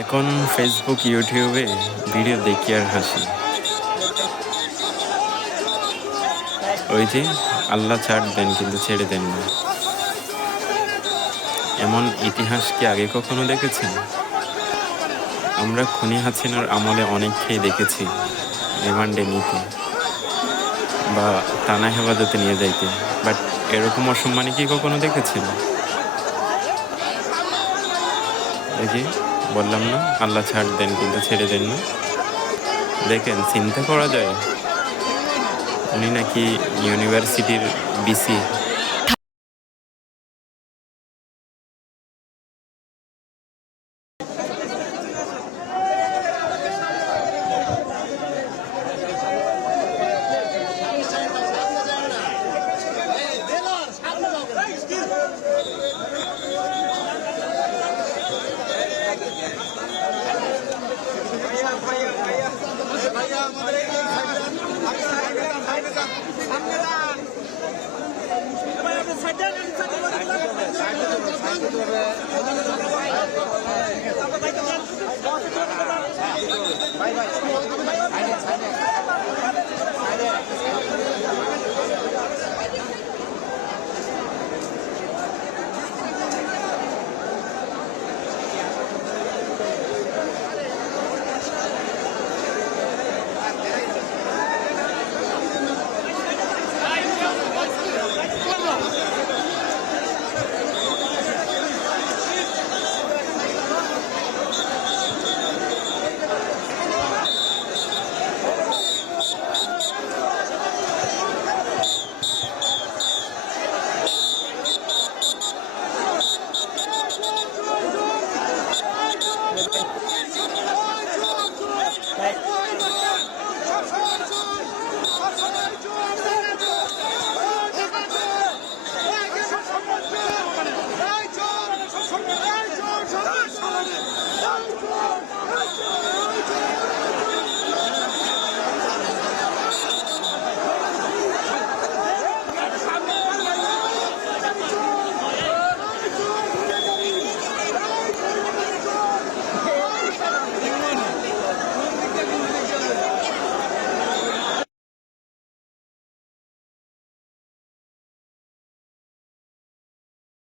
এখন ফেসবুক ইউটিউবে ভিডিও দেখি আর হাসি। ওই যে আল্লাহ ছাড় দেন কিন্তু ছেড়ে দেন না, এমন ইতিহাস কি আগে কখনো দেখেছেন? আমরা খুনি হাসিনার আমলে অনেককেই দেখেছি রিমান্ডে নিতে বা থানা হেফাজতে নিয়ে যাইতে, বাট এরকম অসম্মানী কি কখনো দেখেছেন? দেখি, বললাম না আল্লাহ ছাড় দেন কিন্তু ছেড়ে দেন না। দেখেন, চিন্তা করা যায় উনি নাকি ইউনিভার্সিটির বিসি।